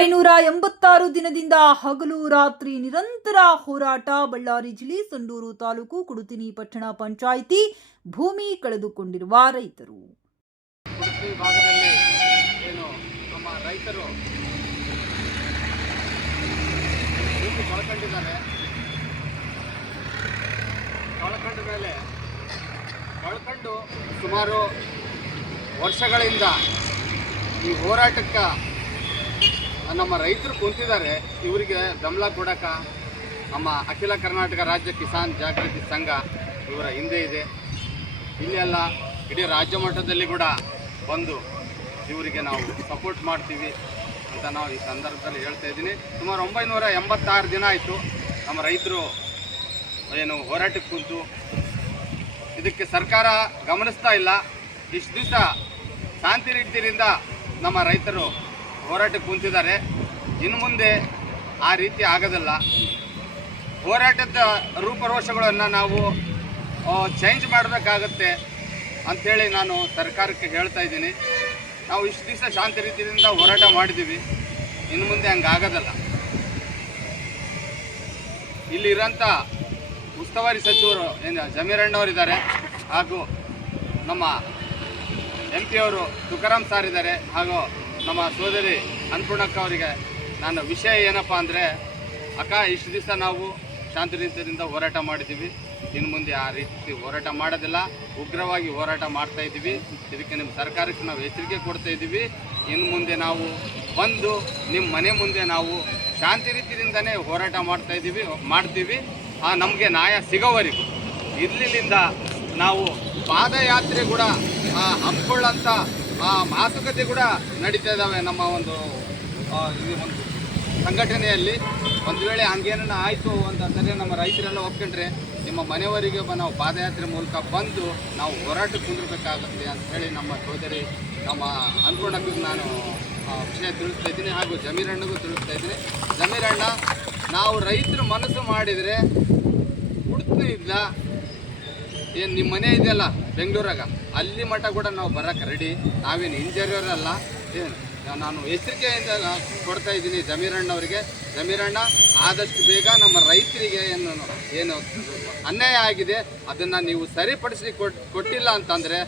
ಒಂಬೈನೂರ ಎಂಬತ್ತಾರು ದಿನದಿಂದ ಹಗಲು ರಾತ್ರಿ ನಿರಂತರ ಹೋರಾಟ ಬಳ್ಳಾರಿ ಜಿಲ್ಲೆ ಸಂಡೂರು ತಾಲೂಕು ಕುಡುತಿನಿ ಪಟ್ಟಣ ಪಂಚಾಯಿತಿ ಭೂಮಿ ಕಳೆದುಕೊಂಡಿರುವ ರೈತರು. ಸುಮಾರು ವರ್ಷಗಳಿಂದ ಈ ಹೋರಾಟಕ್ಕೆ ನಮ್ಮ ರೈತರು ಕುಂತಿದ್ದಾರೆ, ಇವರಿಗೆ ಬೆಂಬಲ ಕೊಡಕ ನಮ್ಮ ಅಖಿಲ ಕರ್ನಾಟಕ ರಾಜ್ಯ ಕಿಸಾನ್ ಜಾಗೃತಿ ಸಂಘ ಇವರ ಹಿಂದೆ ಇದೆ. ಇಲ್ಲೆಲ್ಲ ಇಡೀ ರಾಜ್ಯ ಮಟ್ಟದಲ್ಲಿ ಕೂಡ ಬಂದು ಇವರಿಗೆ ನಾವು ಸಪೋರ್ಟ್ ಮಾಡ್ತೀವಿ ಅಂತ ನಾವು ಈ ಸಂದರ್ಭದಲ್ಲಿ ಹೇಳ್ತಾ ಇದ್ದೀನಿ. ಸುಮಾರು ಒಂಬೈನೂರ ಎಂಬತ್ತಾರು ದಿನ ಆಯಿತು ನಮ್ಮ ರೈತರು ಏನು ಹೋರಾಟಕ್ಕೆ ಕುಂತು. ಇದಕ್ಕೆ ಸರ್ಕಾರ ಗಮನಿಸ್ತಾ ಇಲ್ಲ. ಇಷ್ಟು ದಿವಸ ಶಾಂತಿ ರೀತಿಯಿಂದ ನಮ್ಮ ರೈತರು ಹೋರಾಟಕ್ಕೆ ಕುಂತಿದ್ದಾರೆ. ಇನ್ನು ಮುಂದೆ ಆ ರೀತಿ ಆಗೋದಿಲ್ಲ. ಹೋರಾಟದ ರೂಪರೋಷಗಳನ್ನು ನಾವು ಚೇಂಜ್ ಮಾಡಬೇಕಾಗತ್ತೆ ಅಂಥೇಳಿ ನಾನು ಸರ್ಕಾರಕ್ಕೆ ಹೇಳ್ತಾ ಇದ್ದೀನಿ. ನಾವು ಇಷ್ಟು ದಿವಸ ಶಾಂತಿ ರೀತಿಯಿಂದ ಹೋರಾಟ ಮಾಡಿದ್ದೀವಿ. ಇನ್ನು ಮುಂದೆ ಹಂಗೆ ಆಗೋದಲ್ಲ ಇಲ್ಲಿರೋಂಥ ಉಸ್ತುವಾರಿ ಸಚಿವರು ಏನು ಜಮೀರಣ್ಣವರಿದ್ದಾರೆ ಹಾಗೂ ನಮ್ಮ ಎಂ ಪಿಯವರು ತುಕಾರಾಮ್ ಸಾರ್ ಇದ್ದಾರೆ ಹಾಗೂ ನಮ್ಮ ಸೋದರಿ ಅನ್ನಪೂರ್ಣಕ್ಕ ಅವರಿಗೆ ನನ್ನ ವಿಷಯ ಏನಪ್ಪ ಅಂದರೆ, ಅಕ್ಕ, ಇಷ್ಟು ದಿವಸ ನಾವು ಶಾಂತಿ ರೀತಿಯಿಂದ ಹೋರಾಟ ಮಾಡಿದ್ದೀವಿ. ಇನ್ನು ಮುಂದೆ ಆ ರೀತಿ ಹೋರಾಟ ಮಾಡೋದಿಲ್ಲ. ಉಗ್ರವಾಗಿ ಹೋರಾಟ ಮಾಡ್ತಾ ಇದ್ದೀವಿ. ಇದಕ್ಕೆ ನಿಮ್ಮ ಸರ್ಕಾರಕ್ಕೆ ನಾವು ಎಚ್ಚರಿಕೆ ಕೊಡ್ತಾ ಇದ್ದೀವಿ. ಇನ್ನು ಮುಂದೆ ನಾವು ಬಂದು ನಿಮ್ಮ ಮನೆ ಮುಂದೆ ನಾವು ಶಾಂತಿ ರೀತಿಯಿಂದನೇ ಹೋರಾಟ ಮಾಡ್ತಾ ಇದ್ದೀವಿ, ಮಾಡ್ತೀವಿ. ಆ ನಮಗೆ ನ್ಯಾಯ ಸಿಗೋವರೆಗೂ. ಇಲ್ಲಿಂದ ನಾವು ಪಾದಯಾತ್ರೆ ಕೂಡ ಹಮ್ಮಿಕೊಳ್ಳಂಥ ಆ ಮಾತುಕತೆ ಕೂಡ ನಡೀತಾ ಇದ್ದಾವೆ ನಮ್ಮ ಒಂದು ಇದು ಒಂದು ಸಂಘಟನೆಯಲ್ಲಿ. ಒಂದು ವೇಳೆ ಹಂಗೇನ ಆಯಿತು ಅಂತಂದರೆ ನಮ್ಮ ರೈತರೆಲ್ಲ ಒಪ್ಕೊಂಡ್ರೆ ನಿಮ್ಮ ಮನೆಯವರಿಗೆ ನಾವು ಪಾದಯಾತ್ರೆ ಮೂಲಕ ಬಂದು ನಾವು ಹೋರಾಟ ಕುಂದಿರಬೇಕಾಗುತ್ತೆ ಅಂತ ಹೇಳಿ ನಮ್ಮ ಸೋದರಿ, ನಮ್ಮ ಅನ್ಪೂರ್ಣಕ್ಕೂ ನಾನು ವಿಷಯ ತಿಳಿಸ್ತಾ ಇದ್ದೀನಿ ಹಾಗೂ ಜಮೀರಣ್ಣಗೂ ತಿಳಿಸ್ತಾ ಇದ್ದೀನಿ. ಜಮೀರಣ್ಣ ನಾವು ರೈತರು ಮನಸ್ಸು ಮಾಡಿದರೆ ಹುಡ್ತು ಇಲ್ಲ ಏನು ನಿಮ್ಮ ಮನೆ ಇದೆಯಲ್ಲ ಬೆಂಗಳೂರಾಗ? ಅಲ್ಲಿ ಮಠ ಕೂಡ ನಾವು ಬರೋಕ್ಕೆ ರೆಡಿ ನಾವೇನು ಇಂಜರಿಯರಲ್ಲ ಏನು, ನಾನು ಎಚ್ಚರಿಕೆಯಿಂದ ಕೊಡ್ತಾ ಇದ್ದೀನಿ ಜಮೀರಣ್ಣವರಿಗೆ ಜಮೀರಣ್ಣ ಆದಷ್ಟು ಬೇಗ ನಮ್ಮ ರೈತರಿಗೆ ಏನು ಏನು ಅನ್ಯಾಯ ಆಗಿದೆ, ಅದನ್ನು ನೀವು ಸರಿಪಡಿಸಿ ಕೊಟ್, ಕೊಟ್ಟಿಲ್ಲ ಅಂತಂದರೆ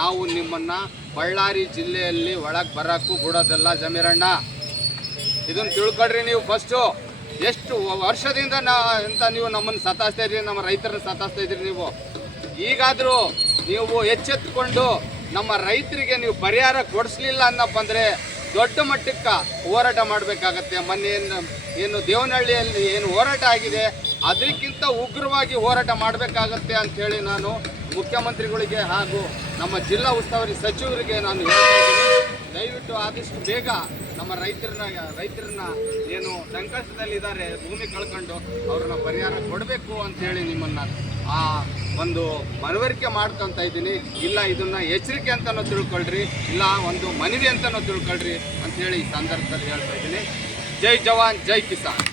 ನಾವು ನಿಮ್ಮನ್ನು ಬಳ್ಳಾರಿ ಜಿಲ್ಲೆಯಲ್ಲಿ ಒಳಗೆ ಬರೋಕ್ಕೂ ಬಿಡೋದಲ್ಲ ಜಮೀರಣ್ಣ ಇದನ್ನು ತಿಳ್ಕೊಳ್ರಿ ನೀವು ಫಸ್ಟು ಎಷ್ಟು ವರ್ಷದಿಂದ ನಾ, ಅಂತ ನೀವು ನಮ್ಮನ್ನು ಸತಾಸ್ತಾ ಇದ್ರಿ ನಮ್ಮ ರೈತರನ್ನ ಸತಾಸ್ತಾ ಇದ್ರಿ ನೀವು. ಈಗಾದರೂ ನೀವು ಎಚ್ಚೆತ್ತುಕೊಂಡು ನಮ್ಮ ರೈತರಿಗೆ ನೀವು ಪರಿಹಾರ ಕೊಡಿಸ್ಲಿಲ್ಲ ಅನ್ನಪ್ಪ ಅಂದರೆ ದೊಡ್ಡ ಮಟ್ಟಕ್ಕೆ ಹೋರಾಟ ಮಾಡಬೇಕಾಗತ್ತೆ. ಮೊನ್ನೆ ಏನು ಏನು ದೇವನಹಳ್ಳಿಯಲ್ಲಿ ಏನು ಹೋರಾಟ ಆಗಿದೆ, ಅದಕ್ಕಿಂತ ಉಗ್ರವಾಗಿ ಹೋರಾಟ ಮಾಡಬೇಕಾಗತ್ತೆ ಅಂಥೇಳಿ ನಾನು ಮುಖ್ಯಮಂತ್ರಿಗಳಿಗೆ ಹಾಗೂ ನಮ್ಮ ಜಿಲ್ಲಾ ಉಸ್ತುವಾರಿ ಸಚಿವರಿಗೆ ನಾನು ಹೇಳ್ತಾ ಇದ್ದೀನಿ. ದಯವಿಟ್ಟು ಆದಷ್ಟು ಬೇಗ ನಮ್ಮ ರೈತರನ್ನ ರೈತರನ್ನ ಏನು ಸಂಕಷ್ಟದಲ್ಲಿದ್ದಾರೆ, ಭೂಮಿ ಕಳ್ಕೊಂಡು ಅವ್ರನ್ನ ಪರಿಹಾರ ಕೊಡಬೇಕು ಅಂತೇಳಿ ನಿಮ್ಮನ್ನ ಆ ಒಂದು ಮನವರಿಕೆ ಮಾಡ್ಕೊಂತ ಇದ್ದೀನಿ. ಇಲ್ಲ ಇದನ್ನ ಎಚ್ಚರಿಕೆ ಅಂತಲೂ ತಿಳ್ಕೊಳ್ರಿ, ಇಲ್ಲ ಒಂದು ಮನವಿ ಅಂತಲೂ ತಿಳ್ಕೊಳ್ರಿ ಅಂತೇಳಿ ಈ ಸಂದರ್ಭದಲ್ಲಿ ಹೇಳ್ತಾ ಇದ್ದೀನಿ. ಜೈ ಜವಾನ್, ಜೈ ಕಿಸಾನ್.